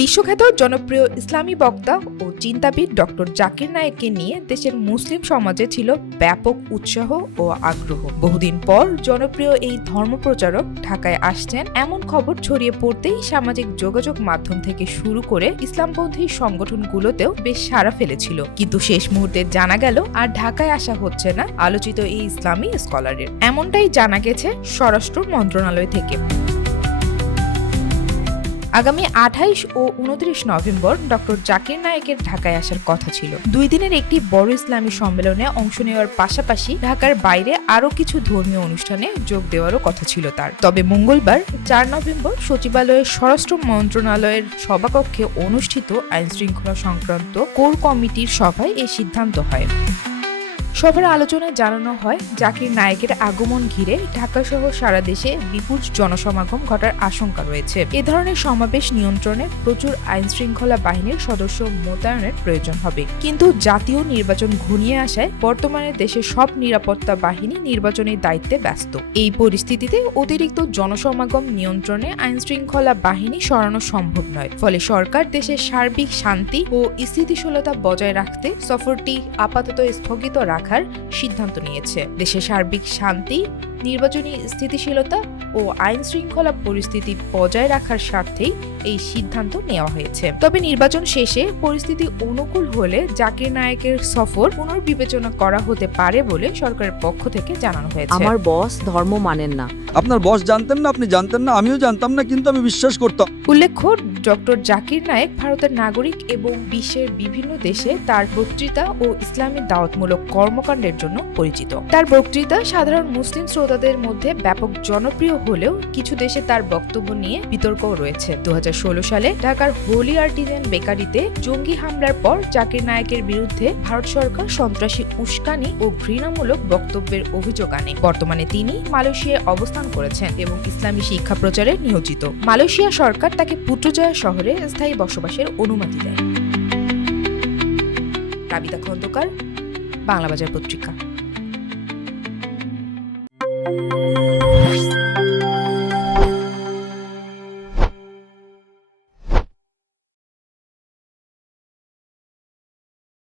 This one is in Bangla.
বিশ্বখ্যাত জনপ্রিয় ইসলামী বক্তা ও চিন্তাবিদ ডক্টর জাকির নায়েককে নিয়ে দেশের মুসলিম সমাজে ছিল ব্যাপক উৎসাহ ও আগ্রহ। বহুদিন পর জনপ্রিয় এই ধর্মপ্রচারক ঢাকায় আসছেন এমন খবর ছড়িয়ে পড়তেই সামাজিক যোগাযোগ মাধ্যম থেকে শুরু করে ইসলামপন্থী সংগঠনগুলোতেও বেশ সাড়া ফেলেছিল। কিন্তু শেষ মুহূর্তে জানা গেল আর ঢাকায় আসা হচ্ছে না আলোচিত এই ইসলামী স্কলারের। এমনটাই জানা গেছে স্বরাষ্ট্র মন্ত্রণালয় থেকে। আগামী 28 ও 29 নভেম্বর ডক্টর জাকির নায়েকের ঢাকায় আসার কথা ছিল। 2 দিনের একটি বড় ইসলামী সম্মেলনে অংশ নেওয়ার পাশাপাশি ঢাকার বাইরে আরও কিছু ধর্মীয় অনুষ্ঠানে যোগ দেওয়ারও কথা ছিল তার। তবে মঙ্গলবার 4 নভেম্বর সচিবালয়ের স্বরাষ্ট্র মন্ত্রণালয়ের সভাকক্ষে অনুষ্ঠিত আইনশৃঙ্খলা সংক্রান্ত কোর কমিটির সভায় এই সিদ্ধান্ত হয়। সভার আলোচনায় জানানো হয়, জাকির নায়েকের আগমন ঘিরে ঢাকাসহ সারা দেশে বিপুল জনসমাগম ঘটার আশঙ্কা রয়েছে। এ ধরনের সমাবেশ নিয়ন্ত্রণে প্রচুর আইনশৃঙ্খলা বাহিনীর সদস্য মোতায়েনের প্রয়োজন হবে। কিন্তু জাতীয় নির্বাচন ঘনিয়ে আসায় বর্তমানে দেশের সব নিরাপত্তা বাহিনী নির্বাচনের দায়িত্বে ব্যস্ত। এই পরিস্থিতিতে অতিরিক্ত জনসমাগম নিয়ন্ত্রণে আইনশৃঙ্খলা বাহিনী সরানো সম্ভব নয়। ফলে সরকার দেশের সার্বিক শান্তি ও স্থিতিশীলতা বজায় রাখতে সফরটি আপাতত স্থগিত রাখার সিদ্ধান্ত নিয়েছে। দেশের সার্বিক শান্তি, নির্বাচনী স্থিতিশীলতা ও আইন শৃঙ্খলা পরিস্থিতি বজায় রাখার স্বার্থেই এই সিদ্ধান্ত নেওয়া হয়েছে। তবে নির্বাচন শেষে পরিস্থিতি অনুকূল হলে জাকির নায়েকের সফর পুনর্বিবেচনা করা হতে পারে বলে সরকারের পক্ষ থেকে জানানো হয়েছে। আমার বস ধর্ম মানেন না। আপনার বস জানতেন না, আপনি জানতেন না, আমিও জানতাম না, কিন্তু আমি বিশ্বাস করতাম। উল্লেখ্য, ডক্টর জাকির নায়েক ভারতের নাগরিক এবং বিশ্বের বিভিন্ন দেশে তার বক্তৃতা ও ইসলামী দাওয়াতমূলক কর্মকাণ্ডের জন্য পরিচিত। তার বক্তৃতা সাধারণ মুসলিম শ্রোতাদের মধ্যে ব্যাপক জনপ্রিয় হলেও কিছু দেশে তার বক্তব্য নিয়ে বিতর্কও রয়েছে। 2016 সালে ঢাকার হোলি আর্টিজান বেকারিতে জঙ্গি হামলার পর জাকির নায়েকের বিরুদ্ধে ভারত সরকার সন্ত্রাসী উস্কানি ও ঘৃণামূলক বক্তব্যের অভিযোগ আনে। বর্তমানে তিনি মালয়েশিয়ায় অবস্থান করেছেন এবং ইসলামী শিক্ষা প্রচারে নিয়োজিত। মালয়েশিয়া সরকার তাকে পুত্রজয়া শহরে স্থায়ী বসবাসের অনুমতি দেয়। রাবিতা খন্দকার, বাংলাবাজার পত্রিকা।